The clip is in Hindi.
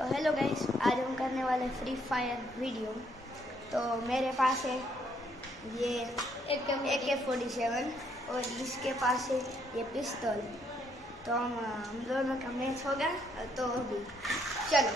तो हेलो गाइस, आज हम करने वाले फ्री फायर वीडियो। तो मेरे पास है ये AK-47 और इसके पास है ये पिस्तौल। तो हम दोनों का मैच होगा। तो अभी चलो।